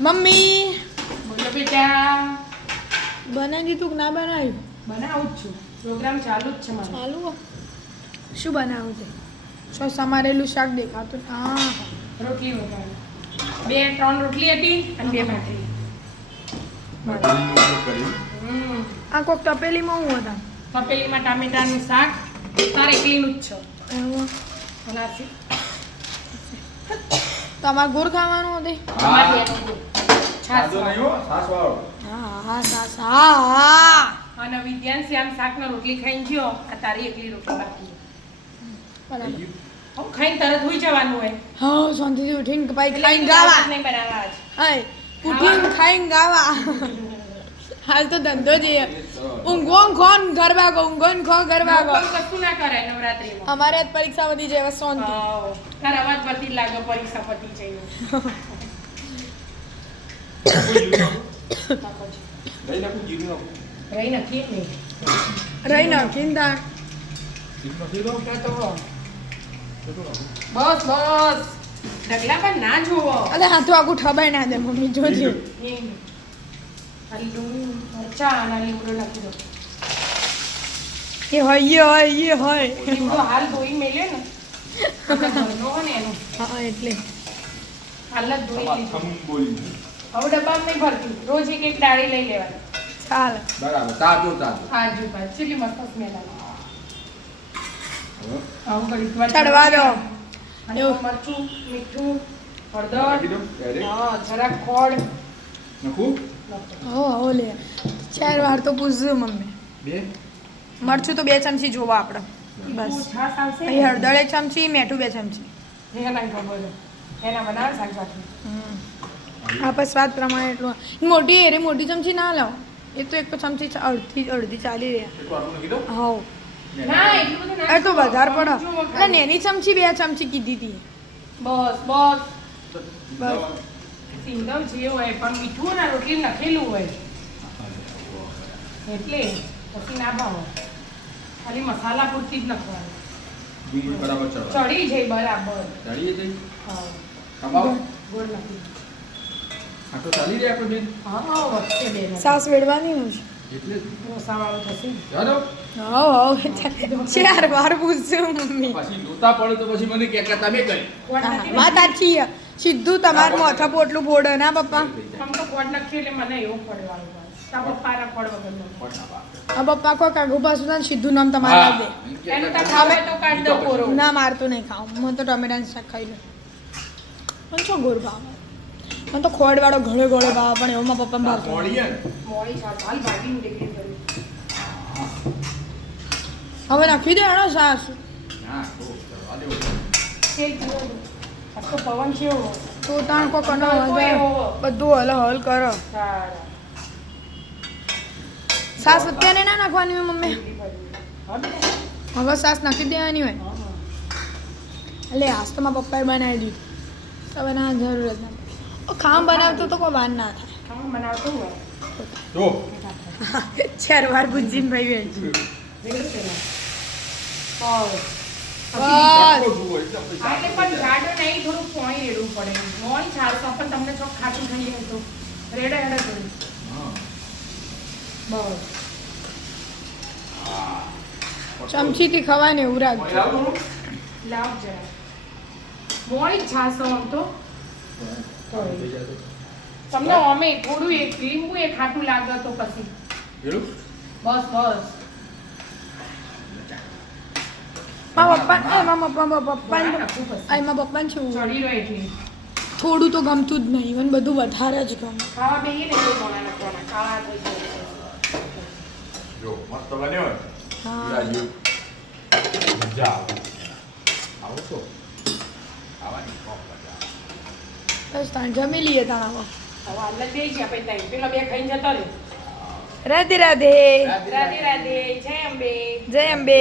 Mummy! બોલો બેટા. બનાવી દીધું કે ના બનાવ્યું? બનાવું જ છું. પ્રોગ્રામ ચાલુ જ છે મારો. ચાલુ શું બનાવું છે? છો સમારેલું શાક દેખાતું હા. રોટલી વગાડી બે ત્રણ રોટલી હતી અને બે ભાખરી. આ કોક તપેલીમાં હું હતા? તપેલીમાં ટામેટાનું શાક. તારે એકલીનું જ છે. એવું. તમારે ગોળ ખાવાનું હતું. અને વિદ્યાંશી આમ શાકનો રોટલી ખાઈને ગયો આ તારી એકલી રોટલી બાકી ખાઈને તરત હોઈ જવાનું હોય. હા શાંતિથી ઉઠીને ભાઈ ખાઈને ગાવા. નહીં બનાવવા આજ. હાય ઉઠીને ખાઈને ગાવા. હાલ તો ધંધો જઈએ ઊંઘો ઊંઘો ઘર ભાગો ઊંઘો ગરબા ઊંઘો ઘર ખો ગરબા ગો નવકમ કશું ના કરાય નવરાત્રીમાં. અમારે આજ પરીક્ષા વધી જાય હવે હાવ. તારા અવાજ પરથી લાગે પરીક્ષા પતી જાય. રહી નથી ને રહી ના દા બસ બસ. ઢગલા પણ ના જોવો અરે હાથું આખું ઠબાઈ ના દે મમ્મી જોજે. નહીં. મરચાં અને લીમડો નાખી દો એ હોય હોય એ હોય લીમડો હાલ ધોઈ મેલ્યો ને ઘરનો હોય ને એનો હા એટલે. હાલ જ ધોઈ લીધો હવે ડબ્બામાં નહીં ભરતી રોજ એક એક ડાળી લઈ લેવાની ચાલ બરાબર તાજો તાજો આજુ બાજુ ચીલી મસ્ત સ્મેલ આવે આવું ઘડીક વાર ચડવા દો. મરચું મીઠું હળદર? હા ખોળ નાખું? હો હો લે ચાર વાર તો પૂછજો મમ્મી બે? મરચું તો બે ચમચી જોવા આપણે બસ અહીં હળદર એક ચમચી મેઠું બે ચમચી એના ખબર એના બનાવે શાકભાજી હમ. આપણે સ્વાદ પ્રમાણે એટલું મોટી એરે મોટી ચમચી ના લાવો એ તો એક તો ચમચી અડધી અડધી ચાલી રહ્યા ના એ તો વધારે પડે અને. નેની ચમચી બે ચમચી કીધી હતી બસ બસ બસ. સિંગમ જે હોય પણ મીઠું ના રોટલી નખેલું હોય. એટલે પછી ના ભાવો. ખાલી મસાલા પૂરતી જ નખવાનું. બરાબર ચડી જાય બરાબર. ચડી જઈ? હા. ગોળ નથી આ ચાલી રહી આપણે બેન. હા વચ્ચે બે સાસ વેડવાની જ એટલે જ. થશે. દો. હવ હવ ચાર વાર પૂછશું મમ્મી. પછી જોતા પડે તો પછી મને કે કે તમે કરી ગોળ હા, વાત સાચી છે. સીધું તમારું માથા પોટલું ફોડે. ના પપ્પા? હા પપ્પા કોઈ કાગુ પાછું થાય સીધું નામ તમારે. આપી ના મારતું નહીં ખાવું. મને તો ટમેટાનું શાક ખાઈ લો. મને શું ગોળ ભાવે? મને તો ખોડવાળો ઘડે ઘડે ભાવે પણ એવામાં પપ્પા ભાવતો. હવે નાખી દે એનો સાસ. તો. આખો પવન કેવો તો તાણ કો કનો કોઈ બધું હલ હલ કરો. સાસ અત્યારે ના નાખવાની હોય મમ્મી? હવે? સાસ નાખી દેવાની હોય. એટલે આજ તો મારા પપ્પાએ બનાવી દીધું. હવે ના જરૂર જ નથી. ઓ ખામ બનાવતો તો કોઈ વાર ના થાય. ખામ બનાવતું હોય. જો. ચાર વાર ભૂજીને ભાઈ વેચી પણ જાડો નહીં, થોડું પોણી રેડવું પડે. મોણ છાલશો પણ તમને ચોક ખાટું થઈ જાય તો રેડે હેડે થોડું. બસ. ચમચીથી ખવાય ને એવું રાખજો મોય લાવું થોડું? જરા. મોળી જ આમ તો. તમને અમે થોડું એક લીંબુ એક ખાટું લાગે તો પછી બસ બસ મારા પપ્પા એ મારા પપ્પા મારા પપ્પા નાખવું મારા રહ્યો એટલે થોડું તો ગમતું જ નહીં ઇવન બધું વધારે જ ગમે. ખાવા બેહીએ ને તો મોણા કાળા થઈ જો, મસ્ત બન્યો હા. હીરા જેવું. આવો. તો. ખાવાની ખૂબ બસ તાણ જમી લઈએ તાણ હવે હવે હાલ જ બેસી ગયા પછી ત્યાં. પેલા બે ખાઈને જતા રાધે રાધે. રાધે રાધે. જય અંબે. જય અંબે.